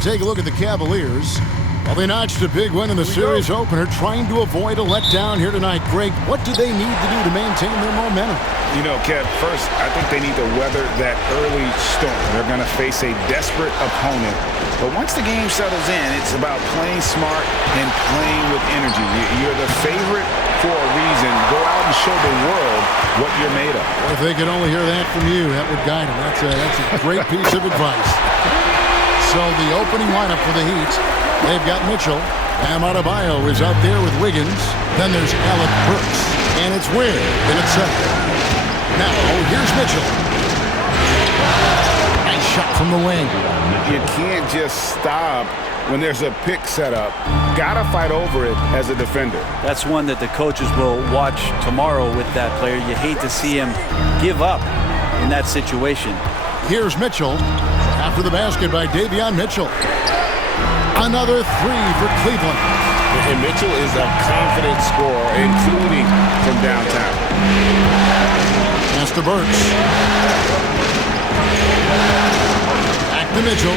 Take a look at the Cavaliers. Well, they notched a big win in the series opener, trying to avoid a letdown here tonight. Greg, what do they need to do to maintain their momentum? You know, Kev, first, I think they need to weather that early storm. They're going to face a desperate opponent. But once the game settles in, it's about playing smart and playing with energy. You're the favorite for a reason. Go out and show the world what you're made of. Well, if they could only hear that from you, that would guide them. That's a great piece of advice. So the opening lineup for the Heat, they've got Mitchell. Bam Adebayo is out there with Wiggins. Then there's Alec Burks. And it's Wynn in at center. Now, here's Mitchell. Nice shot from the wing. You can't just stop when there's a pick set up. Gotta fight over it as a defender. That's one that the coaches will watch tomorrow with that player. You hate to see him give up in that situation. Here's Mitchell. After the basket by Davion Mitchell. Another three for Cleveland. And Mitchell is a confident scorer, including from downtown. Pass to Burks. Back to Mitchell.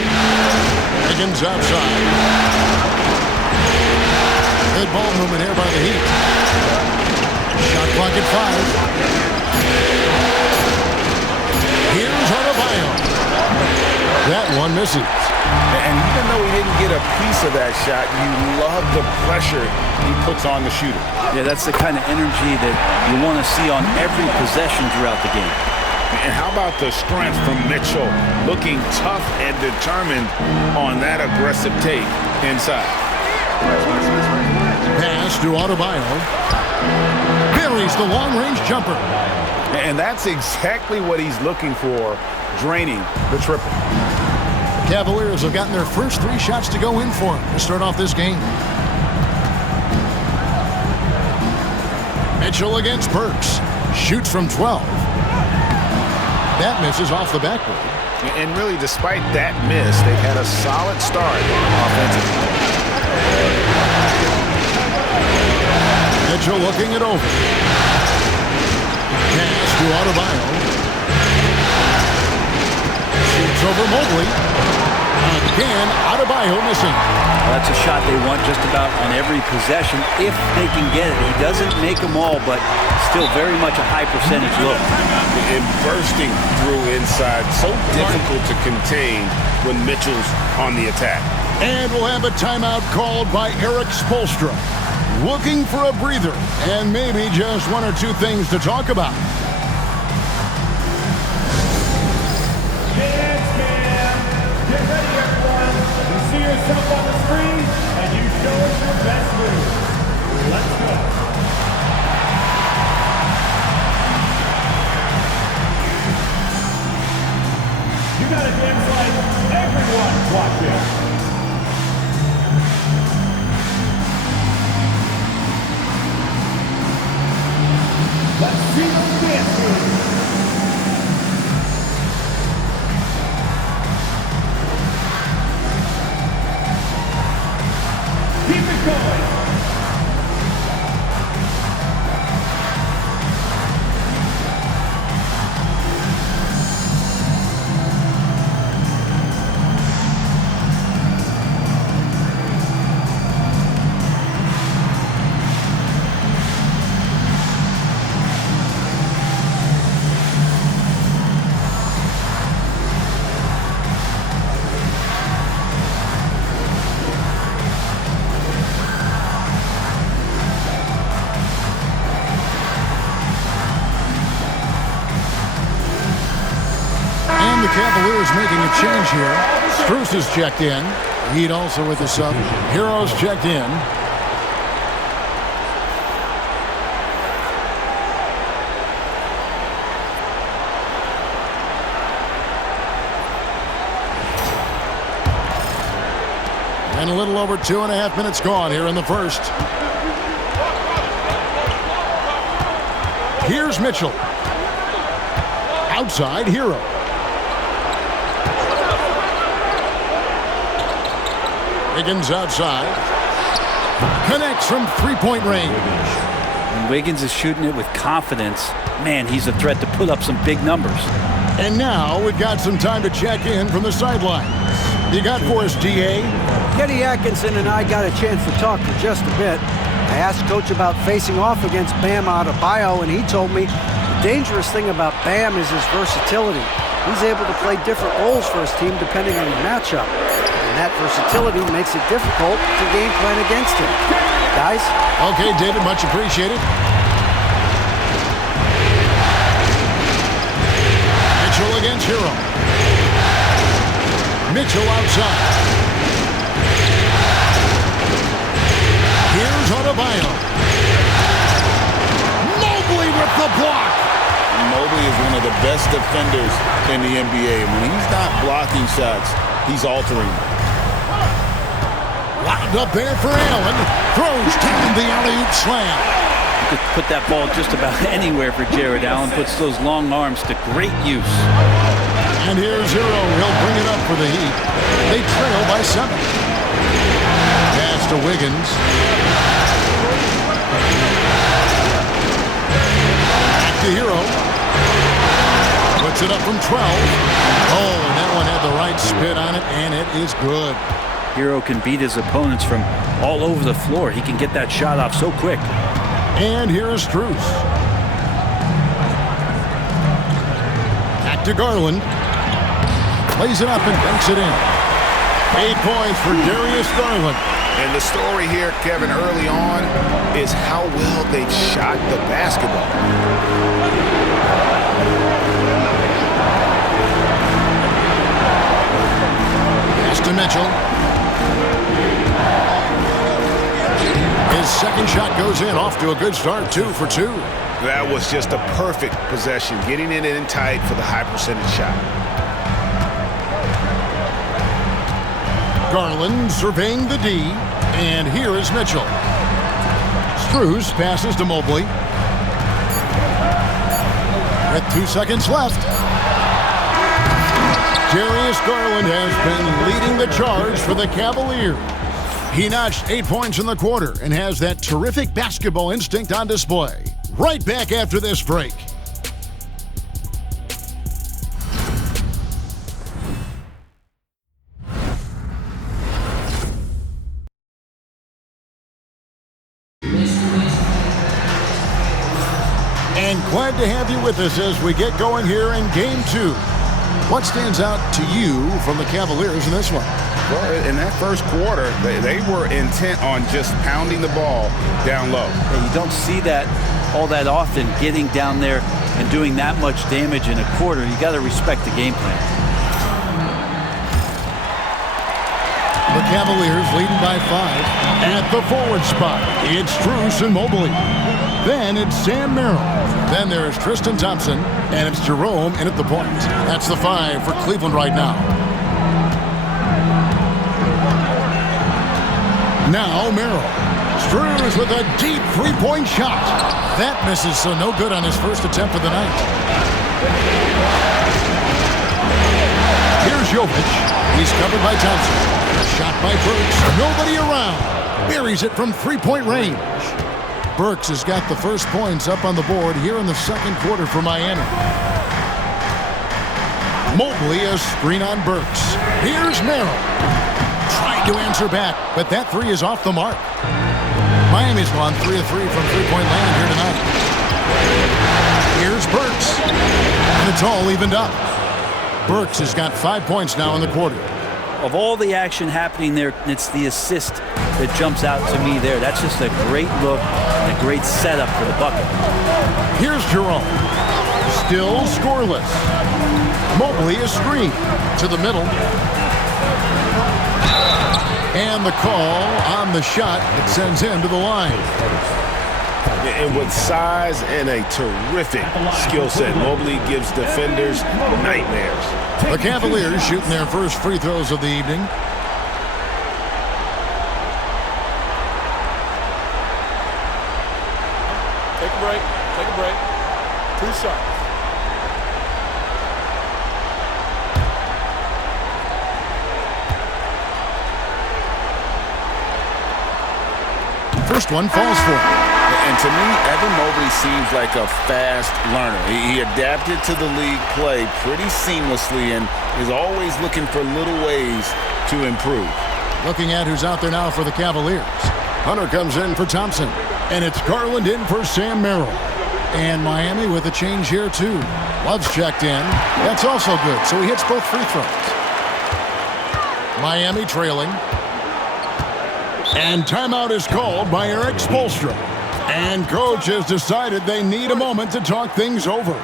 Wiggins outside. Good ball movement here by the Heat. Shot clock at 5. Here's Adebayo. That one misses. And even though he didn't get a piece of that shot, you love the pressure he puts on the shooter. Yeah, that's the kind of energy that you want to see on every possession throughout the game. And how about the strength from Mitchell, looking tough and determined on that aggressive take inside. Pass to Adebayo. Buries the long-range jumper. And that's exactly what he's looking for, draining the triple. Cavaliers have gotten their first 3 shots to go in for them to start off this game. Mitchell against Burks. Shoots from 12. That misses off the backboard. And really, despite that miss, they've had a solid start offensively. Mitchell looking it over. Pass to Adebayo. Shoots over Mobley. Again, Adebayo missing. Well, that's a shot they want just about on every possession if they can get it. He doesn't make them all, but still very much a high percentage look. And bursting through inside, so difficult to contain when Mitchell's on the attack. And we'll have a timeout called by Eric Spoelstra. Looking for a breather and maybe just 1 or 2 things to talk about. See yourself on the screen, and you show us your best move. Let's go. You gotta dance like everyone watching. Let's see those dance moves. Keep it going. The Cavaliers making a change here. Strus has checked in. Heat also with the sub. Heroes checked in. And a little over 2.5 minutes gone here in the first. Here's Mitchell. Outside, Hero. Wiggins outside. Connects from 3-point range. When Wiggins is shooting it with confidence, man, he's a threat to put up some big numbers. And now we've got some time to check in from the sidelines. You got for us, D.A.? Kenny Atkinson and I got a chance to talk for just a bit. I asked Coach about facing off against Bam Adebayo, and he told me the dangerous thing about Bam is his versatility. He's able to play different roles for his team depending on the matchup. And that versatility makes it difficult to game plan against him. Guys? Okay, David, much appreciated. Mitchell against Hero. Mitchell outside. Here's Adebayo. Mobley with the block. Mobley is one of the best defenders in the NBA. When he's not blocking shots, he's altering. Lined up there for Allen. Throws down the alley-oop slam. You could put that ball just about anywhere for Jared Allen. Puts those long arms to great use. And here's Hero. He'll bring it up for the Heat. They trail by 7. Pass to Wiggins. Back to Hero. Puts it up from 12. Oh, and that one had the right spin on it, and it is good. Hero can beat his opponents from all over the floor. He can get that shot off so quick. And here is Strus. Back to Garland. Plays it up and banks it in. 8 points for Darius Garland. And the story here, Kevin, early on is how well they've shot the basketball. Pass to Mitchell. His second shot goes in. Off to a good start. 2 for 2. That was just a perfect possession, getting it in tight for the high percentage shot. Garland surveying the D, and here is Mitchell. Strus passes to Mobley. With 2 seconds left. Darius Garland has been leading the charge for the Cavaliers. He notched 8 points in the quarter and has that terrific basketball instinct on display. Right back after this break. And glad to have you with us as we get going here in Game 2. What stands out to you from the Cavaliers in this one? Well, in that first quarter, they were intent on just pounding the ball down low. Yeah, you don't see that all that often, getting down there and doing that much damage in a quarter. You got to respect the game plan. The Cavaliers leading by 5. At the forward spot, it's Strus and Mobley. Then it's Sam Merrill. Then there's Tristan Thompson, and it's Jerome in at the point. That's the 5 for Cleveland right now. Now Merrill. Strus with a deep three-point shot. That misses, so no good on his first attempt of the night. Here's Jovic. He's covered by Thompson. Shot by Burks. Nobody around. Buries it from three-point range. Burks has got the first points up on the board here in the second quarter for Miami. Mobley a screen on Burks. Here's Merrill. Tried to answer back, but that 3 is off the mark. Miami's gone 3 of 3 from three-point land here tonight. Here's Burks. And it's all evened up. Burks has got 5 points now in the quarter. Of all the action happening there, it's the assist that jumps out to me there. That's just a great look and a great setup for the bucket. Here's Jerome. Still scoreless. Mobley a screen to the middle. And the call on the shot that sends him to the line. And with size and a terrific skill set, Mobley gives defenders nightmares. The Cavaliers shooting their first free throws of the evening. Take a break. Take a break. 2 shots. First one falls for him. And to me, Evan Mobley seems like a fast learner. He adapted to the league play pretty seamlessly and is always looking for little ways to improve. Looking at who's out there now for the Cavaliers. Hunter comes in for Thompson. And it's Garland in for Sam Merrill. And Miami with a change here, too. Love's checked in. That's also good, so he hits both free throws. Miami trailing. And timeout is called by Eric Spoelstra. And coach has decided they need a moment to talk things over.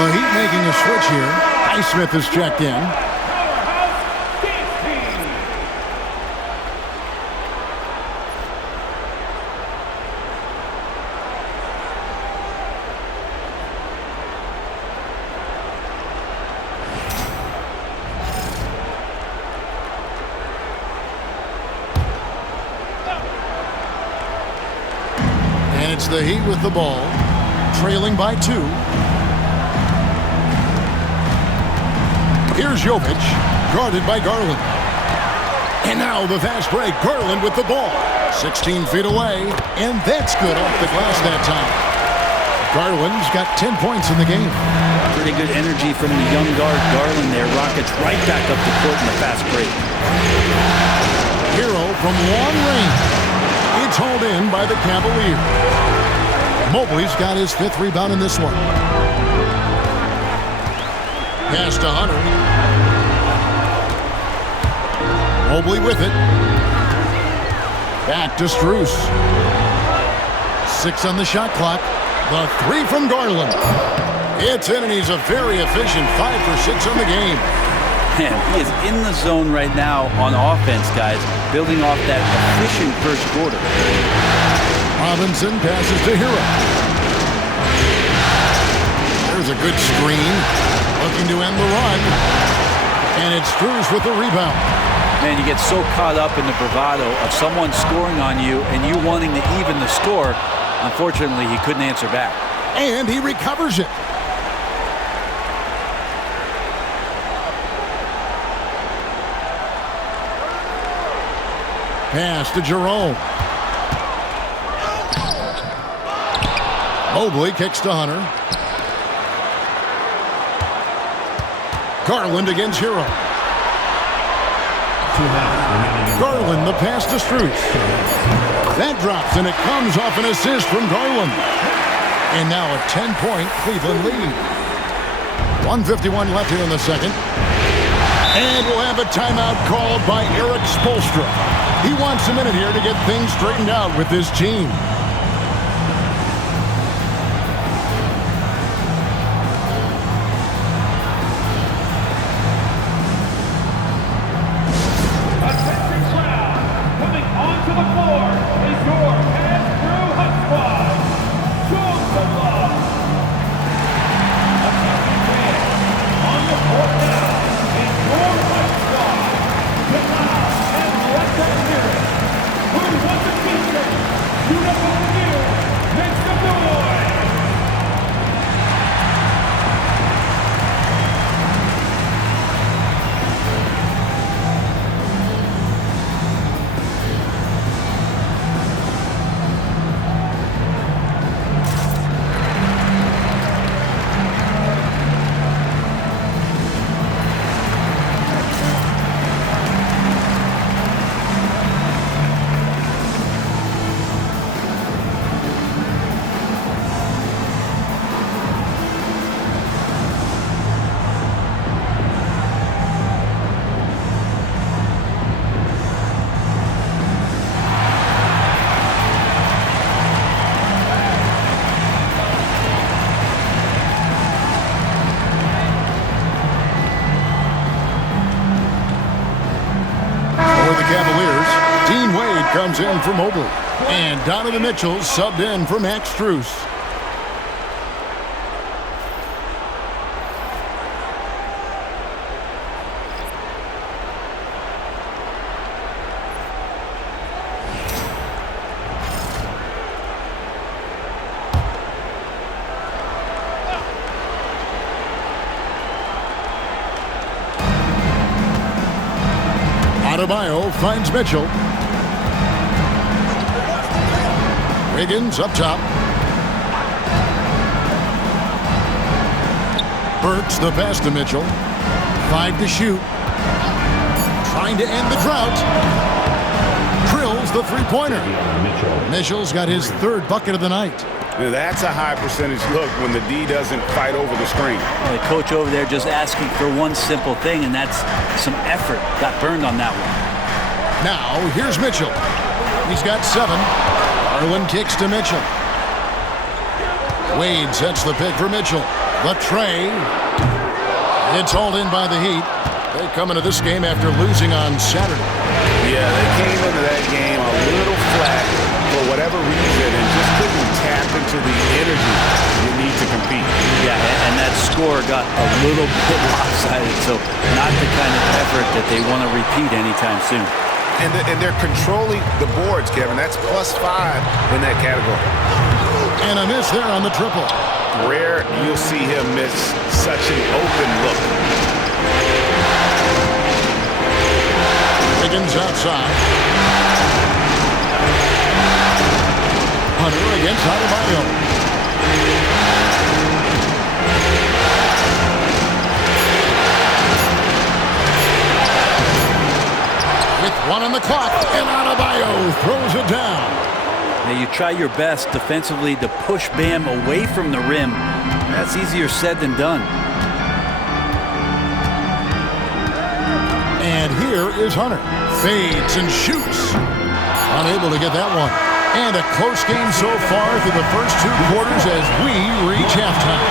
The Heat making a switch here. Highsmith is checked in. And it's the Heat with the ball, trailing by 2. Here's Jovic, guarded by Garland. And now the fast break. Garland with the ball. 16 feet away, and that's good off the glass that time. Garland's got 10 points in the game. Pretty good energy from the young guard Garland there. Rockets right back up the court in the fast break. Hero from long range. It's hauled in by the Cavaliers. Mobley's got his 5th rebound in this one. Pass to Hunter. Mobley with it. Back to Strus. 6 on the shot clock. The 3 from Garland. It's in, and he's a very efficient 5 for 6 on the game. Man, he is in the zone right now on offense, guys, building off that efficient first quarter. Robinson passes to Hero. There's a good screen. Looking to end the run. And it's Strus with the rebound. Man, you get so caught up in the bravado of someone scoring on you and you wanting to even the score. Unfortunately, he couldn't answer back. And he recovers it. Pass to Jerome. Mobley kicks to Hunter. Garland against Hero. Garland, the pass to Strus. That drops, and it comes off an assist from Garland. And now a 10-point Cleveland lead. 1:51 left here in the second. And we'll have a timeout called by Eric Spoelstra. He wants a minute here to get things straightened out with this team. Uniform comes in for Mobley. And Donovan Mitchell subbed in for Max Strus. Adebayo finds Mitchell. Wiggins up top. Burks the pass to Mitchell. 5 to shoot. Trying to end the drought. Drills the three-pointer. Mitchell's got his 3rd bucket of the night. That's a high percentage look when the D doesn't fight over the screen. Well, the coach over there just asking for one simple thing, and that's some effort. Got burned on that one. Now, here's Mitchell. He's got 7. Harlan kicks to Mitchell. Wade sets the pick for Mitchell. The tray. It's hauled in by the Heat. They come into this game after losing on Saturday. Yeah, they came into that game a little flat for whatever reason and just couldn't tap into the energy you need to compete. Yeah, and that score got a little bit lopsided, so not the kind of effort that they want to repeat anytime soon. And they're controlling the boards, Kevin. That's +5 in that category. And a miss there on the triple. Rare you'll see him miss such an open look. Wiggins outside. Hunter against Adebayo. With 1 on the clock, and Adebayo throws it down. Now you try your best defensively to push Bam away from the rim. That's easier said than done. And here is Hunter. Fades and shoots. Unable to get that one. And a close game so far through the first 2 quarters as we reach halftime.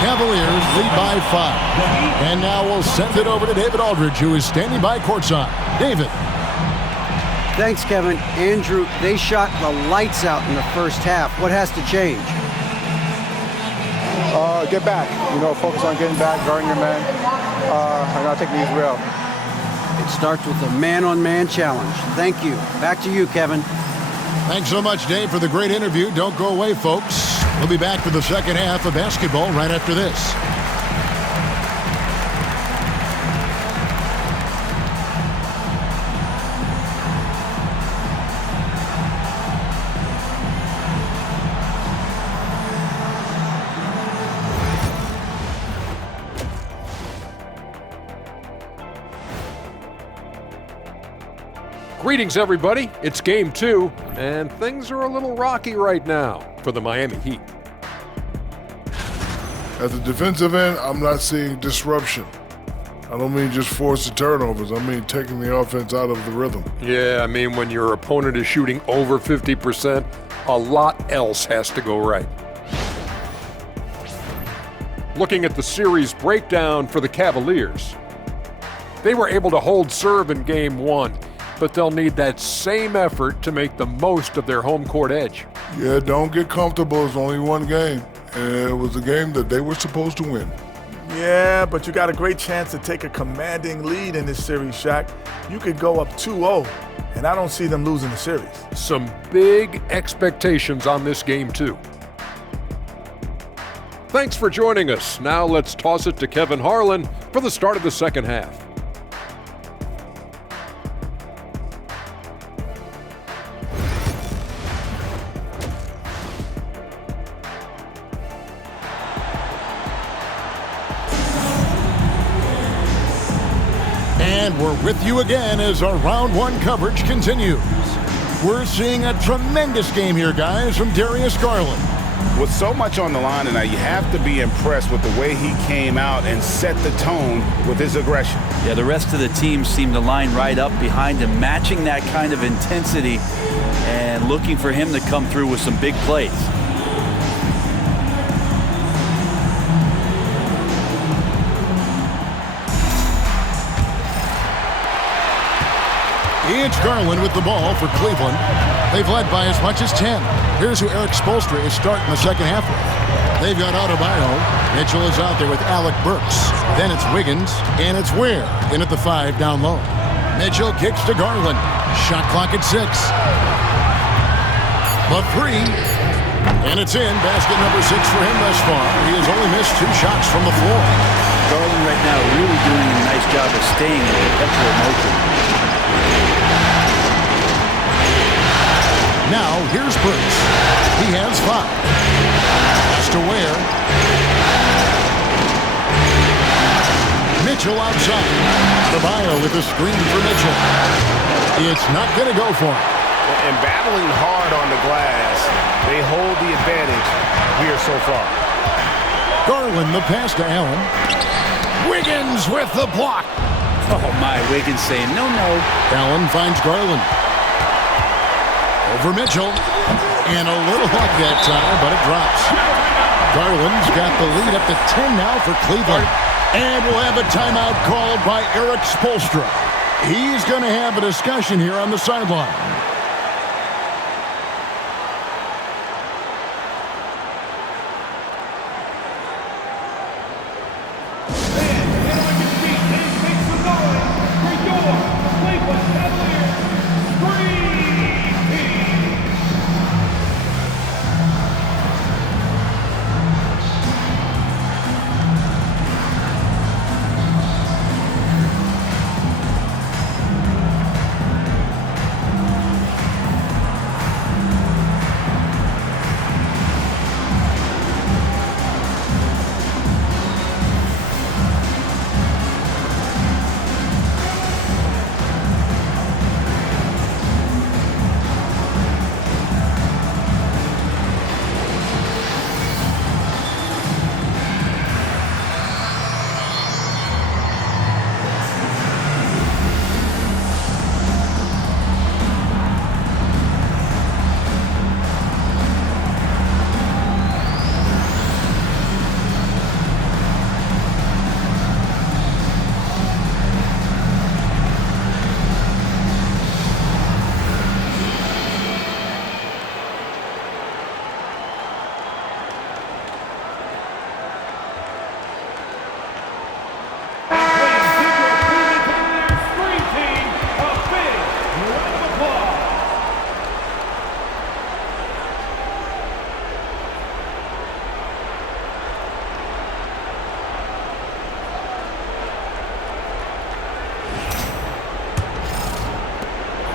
Cavaliers lead by 5. And now we'll send it over to David Aldridge, who is standing by courtside. David. Thanks, Kevin. Andrew, they shot the lights out in the first half. What has to change? Get back. Focus on getting back, guarding your man, and not taking these real. It starts with a man-on-man challenge. Thank you. Back to you, Kevin. Thanks so much, Dave, for the great interview. Don't go away, folks. We'll be back for the second half of basketball right after this. Greetings, everybody. It's Game 2, and things are a little rocky right now for the Miami Heat. At the defensive end, I'm not seeing disruption. I don't mean just forced turnovers. I mean taking the offense out of the rhythm. Yeah, I mean when your opponent is shooting over 50%, a lot else has to go right. Looking at the series breakdown for the Cavaliers, they were able to hold serve in Game 1. But they'll need that same effort to make the most of their home court edge. Yeah, don't get comfortable. It's only one game. And it was a game that they were supposed to win. Yeah, but you got a great chance to take a commanding lead in this series, Shaq. You could go up 2-0, and I don't see them losing the series. Some big expectations on this game, too. Thanks for joining us. Now let's toss it to Kevin Harlan for the start of the second half. And we're with you again as our round 1 coverage continues. We're seeing a tremendous game here, guys, from Darius Garland. With so much on the line tonight, you have to be impressed with the way he came out and set the tone with his aggression. Yeah, the rest of the team seemed to line right up behind him, matching that kind of intensity and looking for him to come through with some big plays. It's Garland with the ball for Cleveland. They've led by as much as 10. Here's who Eric Spoelstra is starting the second half with. They've got Adebayo. Mitchell is out there with Alec Burks. Then it's Wiggins, and it's Ware in at the 5 down low. Mitchell kicks to Garland. Shot clock at 6. The 3. And it's in. Basket number 6 for him thus far. He has only missed 2 shots from the floor. Garland right now really doing a nice job of staying in perpetual motion. Now, here's Burks. He has 5. Pass to Ware. Mitchell outside. Adebayo with a screen for Mitchell. It's not going to go for him. And battling hard on the glass, they hold the advantage here so far. Garland, the pass to Allen. Wiggins with the block. Oh, my. Wiggins saying no, no. Allen finds Garland. Over Mitchell. And a little luck that time, but it drops. Garland's got the lead up to 10 now for Cleveland. And we'll have a timeout called by Eric Spoelstra. He's going to have a discussion here on the sideline.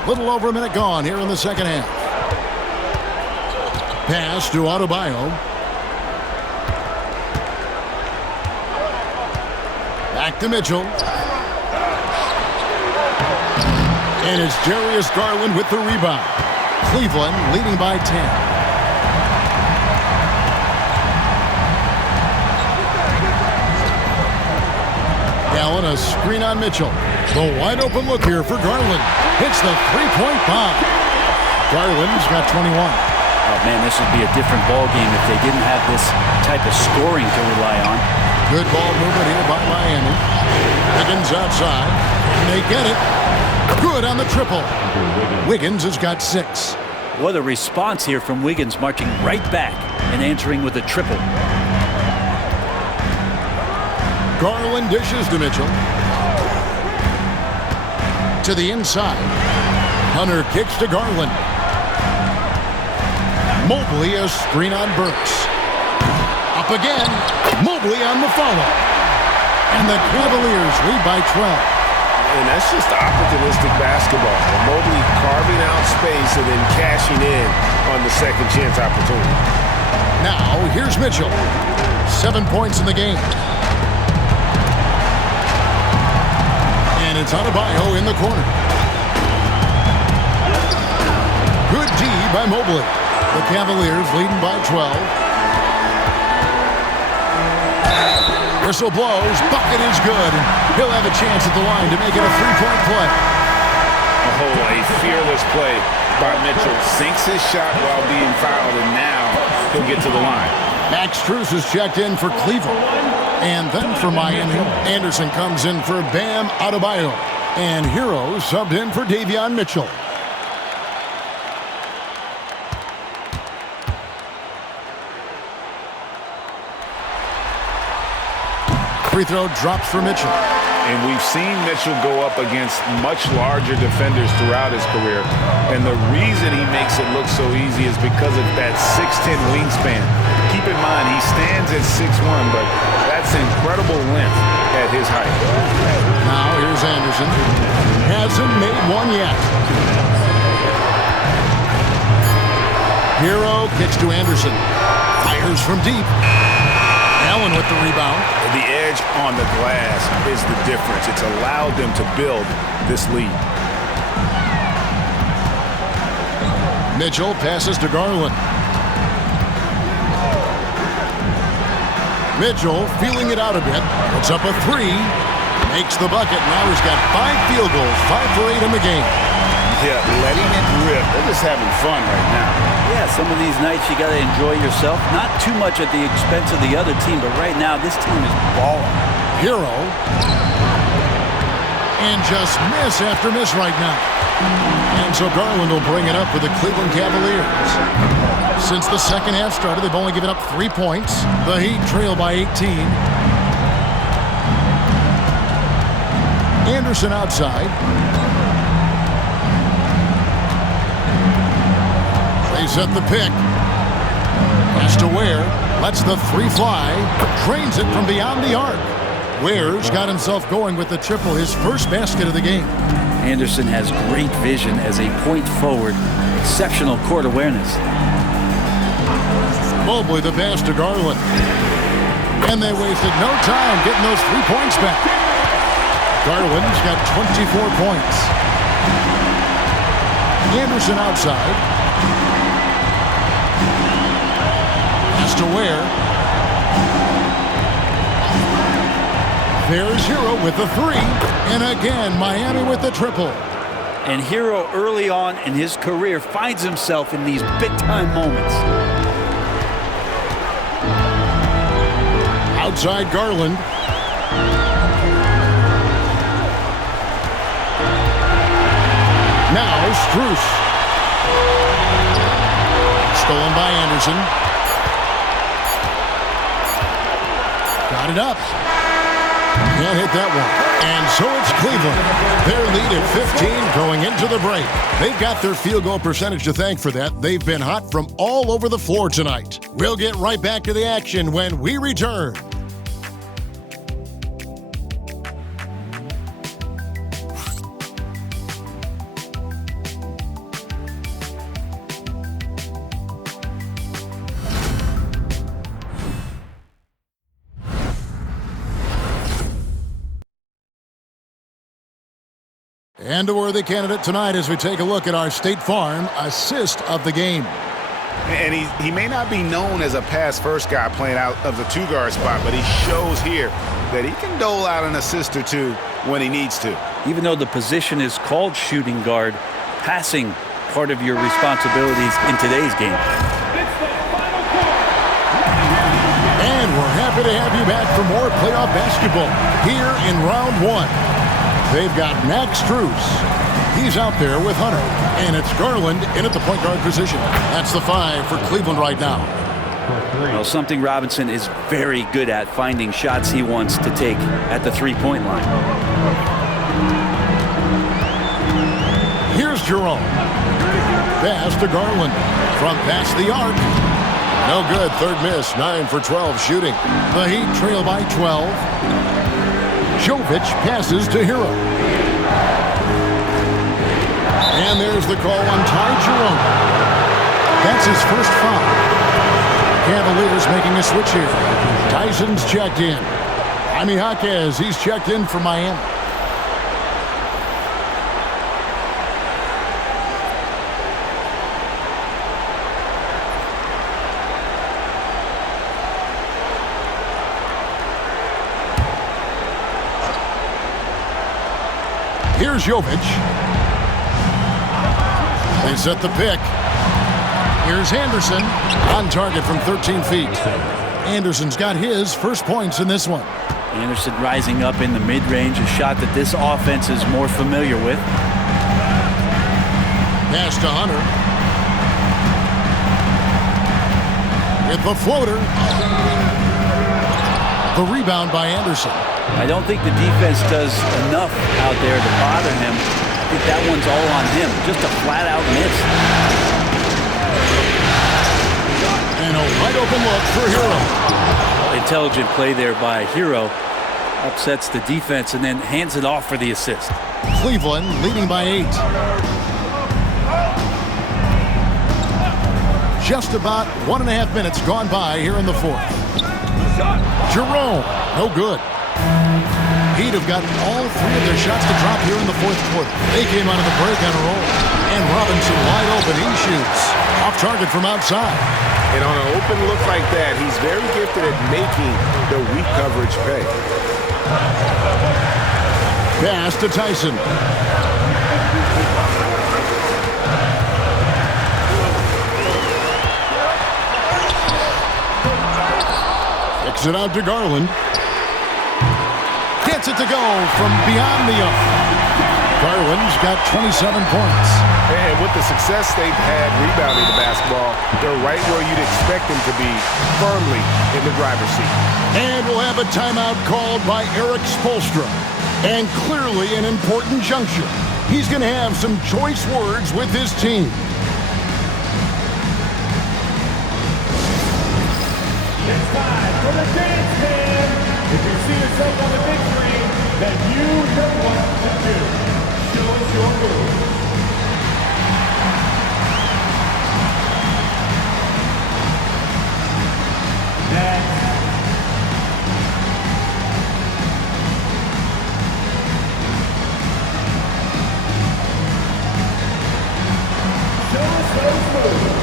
Little over a minute gone here in the second half. Pass to Adebayo. Back to Mitchell. And it's Darius Garland with the rebound. Cleveland leading by 10. Allen, a screen on Mitchell. The wide open look here for Garland. Hits the three-point bomb. Garland's got 21. Oh, man, this would be a different ball game if they didn't have this type of scoring to rely on. Good ball movement here by Miami. Wiggins outside. And they get it. Good on the triple. Wiggins has got 6. What a response here from Wiggins, marching right back and answering with a triple. Garland dishes to Mitchell. To the inside. Hunter kicks to Garland. Mobley a screen on Burks. Up again. Mobley on the follow. And the Cavaliers lead by 12. And that's just opportunistic basketball. Mobley carving out space and then cashing in on the second chance opportunity. Now, here's Mitchell. 7 points in the game. And it's Adebayo in the corner. Good D by Mobley. The Cavaliers leading by 12. Whistle blows. Bucket is good. He'll have a chance at the line to make it a three-point play. Oh, a fearless play by Mitchell. Sinks his shot while being fouled, and now he'll get to the line. Max Strus is checked in for Cleveland. And then for Miami, Anderson comes in for Bam Adebayo. And Hero subbed in for Davion Mitchell. Free throw drops for Mitchell. And we've seen Mitchell go up against much larger defenders throughout his career. And the reason he makes it look so easy is because of that 6'10 wingspan. Keep in mind, he stands at 6'1", but that's incredible length at his height. Now here's Anderson. Hasn't made one yet. Hero kicks to Anderson. Fires from deep. Allen with the rebound. The edge on the glass is the difference. It's allowed them to build this lead. Mitchell passes to Garland. Mitchell feeling it out a bit. Puts up a three. Makes the bucket. Now he's got 5 field goals. 5 for 8 in the game. Yeah, letting it rip. They're just having fun right now. Yeah, some of these nights you got to enjoy yourself. Not too much at the expense of the other team, but right now this team is balling. Hero. And just miss after miss right now. And so Garland will bring it up for the Cleveland Cavaliers. Since the second half started, they've only given up 3 points. The Heat trail by 18. Anderson outside. They set the pick. Pass to Ware. Lets the three fly. Drains it from beyond the arc. Ware's got himself going with the triple, his first basket of the game. Anderson has great vision as a point forward. Exceptional court awareness. Mobley the pass to Garland. And they wasted no time getting those 3 points back. Garland's got 24 points. Anderson outside. Pass to Ware. There's Hero with the three. And again, Miami with the triple. And Hero early on in his career finds himself in these big-time moments. Outside Garland. Now Strus. Stolen by Anderson. Got it up. Can't hit that one. And so it's Cleveland. Their lead at 15 going into the break. They've got their field goal percentage to thank for that. They've been hot from all over the floor tonight. We'll get right back to the action when we return. And a worthy candidate tonight as we take a look at our State Farm assist of the game. And he may not be known as a pass-first guy playing out of the two-guard spot, but he shows here that he can dole out an assist or two when he needs to. Even though the position is called shooting guard, passing part of your responsibilities in today's game. And we're happy to have you back for more playoff basketball here in round one. They've got Max Strus. He's out there with Hunter. And it's Garland in at the point guard position. That's the 5 for Cleveland right now. Well, something Robinson is very good at, finding shots he wants to take at the three-point line. Here's Jerome. Pass to Garland. From past the arc. No good. Third miss. 9 for 12 shooting. The Heat trail by 12. Jovic passes to Hero. And there's the call on Ty Jerome. That's his first foul. Cavaliers making a switch here. Tyson's checked in. Jaime Jaquez, he's checked in for Miami. Here's Jovic. They set the pick. Here's Anderson on target from 13 feet. Anderson's got his first points in this one. Anderson rising up in the mid-range, a shot that this offense is more familiar with. Pass to Hunter. With the floater. The rebound by Anderson. I don't think the defense does enough out there to bother him. I think that one's all on him. Just a flat-out miss. And a wide open look for Hero. Intelligent play there by Hero. Upsets the defense and then hands it off for the assist. Cleveland leading by 8. Just about 1.5 minutes gone by here in the fourth. Jerome, no good. Heat have gotten all 3 of their shots to drop here in the fourth quarter. They came out of the break on a roll. And Robinson wide open. He shoots. Off target from outside. And on an open look like that, he's very gifted at making the weak coverage pay. Pass to Tyson. Kicks it out to Garland. Gets it to go from beyond the arc. Garland's got 27 points. And with the success they've had rebounding the basketball, they're right where you'd expect them to be, firmly in the driver's seat. And we'll have a timeout called by Eric Spoelstra. And clearly an important juncture. He's going to have some choice words with his team. It's time for the dance cam. If you see yourself on the big screen, then you know what to do. Show us your move. Next. Show us those moves.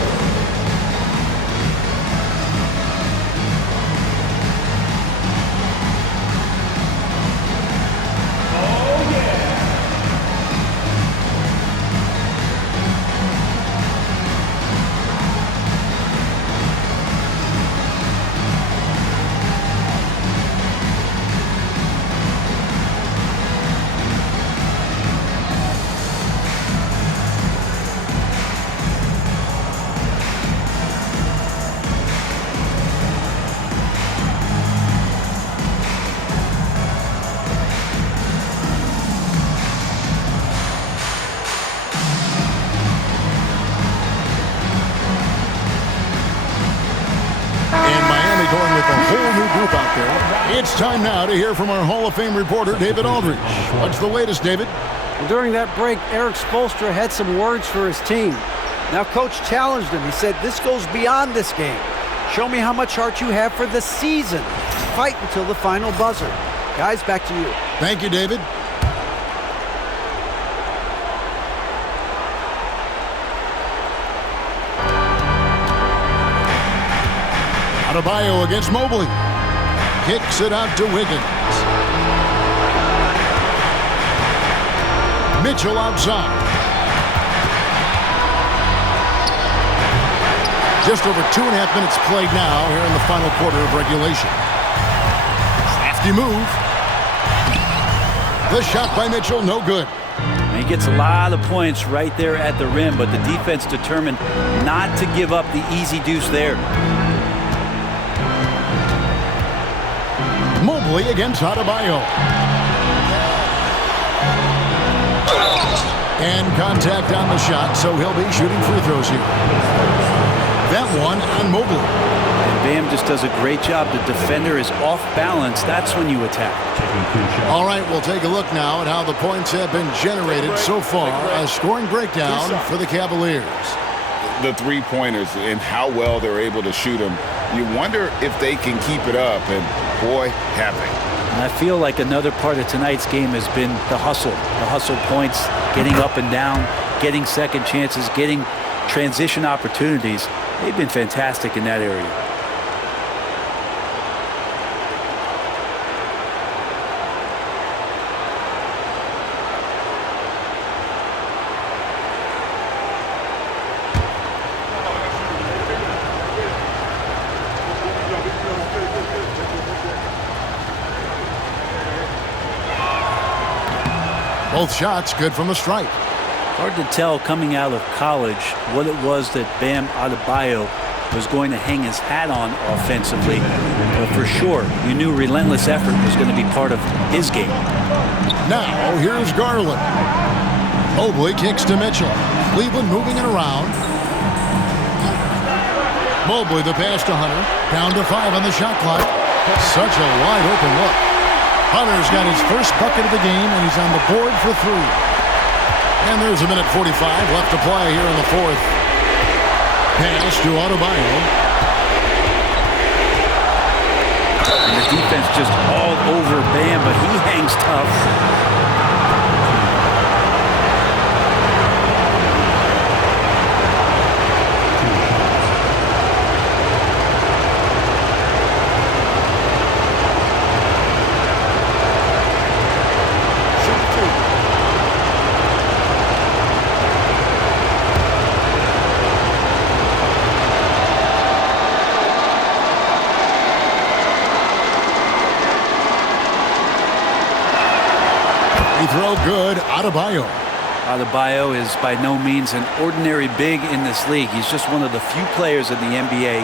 It's time now to hear from our Hall of Fame reporter, David Aldridge. What's the latest, David? Well, during that break, Eric Spoelstra had some words for his team. Now, Coach challenged him. He said, this goes beyond this game. Show me how much heart you have for the season. Fight until the final buzzer. Guys, back to you. Thank you, David. Adebayo against Mobley. Kicks it out to Wiggins. Mitchell outside. Just over 2.5 minutes played now here in the final quarter of regulation. Crafty move. The shot by Mitchell, no good. And he gets a lot of points right there at the rim, but the defense determined not to give up the easy deuce there. Mobley against Adebayo. And contact on the shot, so he'll be shooting free throws here. That one on Mobley. And Bam just does a great job. The defender is off balance. That's when you attack. All right, we'll take a look now at how the points have been generated so far. A scoring breakdown for the Cavaliers. The three-pointers and how well they're able to shoot them. You wonder if they can keep it up, and boy, have they. And I feel like another part of tonight's game has been the hustle points, getting up and down, getting second chances, getting transition opportunities. They've been fantastic in that area. Both shots good from the stripe. Hard to tell coming out of college what it was that Bam Adebayo was going to hang his hat on offensively. But for sure, you knew relentless effort was going to be part of his game. Now, here's Garland. Mobley kicks to Mitchell. Cleveland moving it around. Mobley the pass to Hunter. Down to 5 on the shot clock. Such a wide open look. Hunter's got his first bucket of the game, and he's on the board for 3. And there's a minute 45 left to play here in the fourth. Pass to Adebayo. And the defense just all over Bam, but he hangs tough. Throw good, Adebayo. Adebayo is by no means an ordinary big in this league. He's just one of the few players in the NBA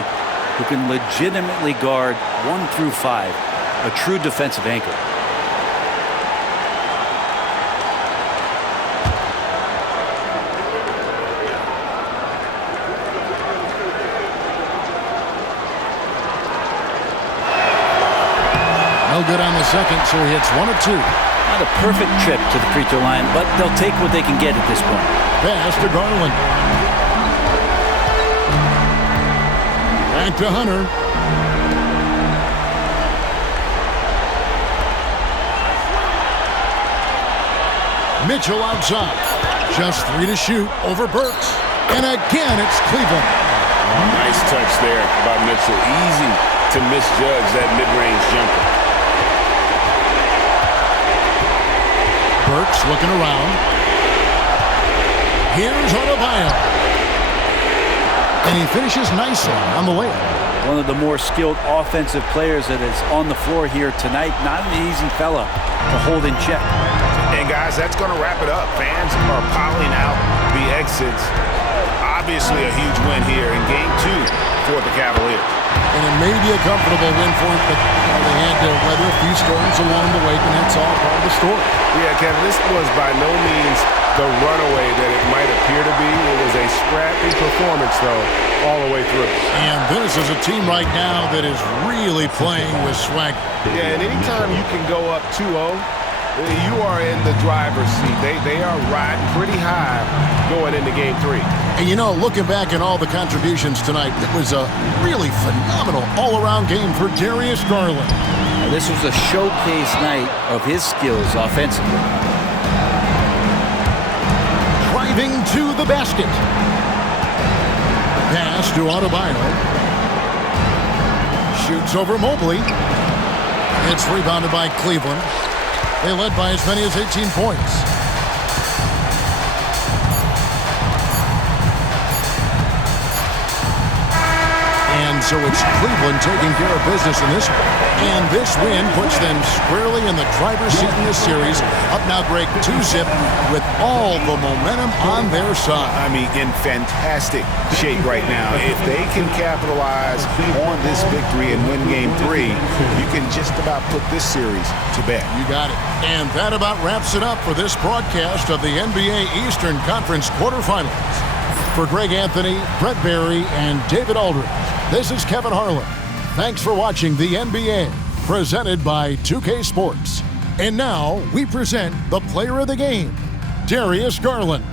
who can legitimately guard 1 through 5, a true defensive anchor. No good on the second, so he hits 1 of 2. Not a perfect trip to the free throw line, but they'll take what they can get at this point. Pass to Garland. Back to Hunter. Mitchell outside. Just 3 to shoot over Burks. And again, it's Cleveland. Nice touch there by Mitchell. Easy to misjudge that mid-range jumper. Burks looking around. Here's Adebayo. And he finishes nicely on the layup. One of the more skilled offensive players that is on the floor here tonight. Not an easy fella to hold in check. And guys, that's going to wrap it up. Fans are piling out the exits. Obviously a huge win here in Game 2 for the Cavaliers. And it may be a comfortable win for him, but they had to weather a few storms along the way, and that's all part of the story. Yeah, Kevin, this was by no means the runaway that it might appear to be. It was a scrappy performance, though, all the way through. And this is a team right now that is really playing with swag. Yeah, and anytime you can go up 2-0, you are in the driver's seat. They are riding pretty high going into Game 3. And you know, looking back at all the contributions tonight, it was a really phenomenal all-around game for Darius Garland. This was a showcase night of his skills offensively. Driving to the basket. Pass to Adebayo. Shoots over Mobley. It's rebounded by Cleveland. They led by as many as 18 points. And so it's Cleveland taking care of business in this one. And this win puts them squarely in the driver's seat in this series. Up now, Greg, 2-zip with all the momentum on their side. I mean, in fantastic shape right now. If they can capitalize on this victory and win Game 3, you can just about put this series to bed. You got it. And that about wraps it up for this broadcast of the NBA Eastern Conference quarterfinals. For Greg Anthony, Brett Barry, and David Aldridge, this is Kevin Harlan. Thanks for watching the NBA, presented by 2K Sports. And now we present the player of the game, Darius Garland.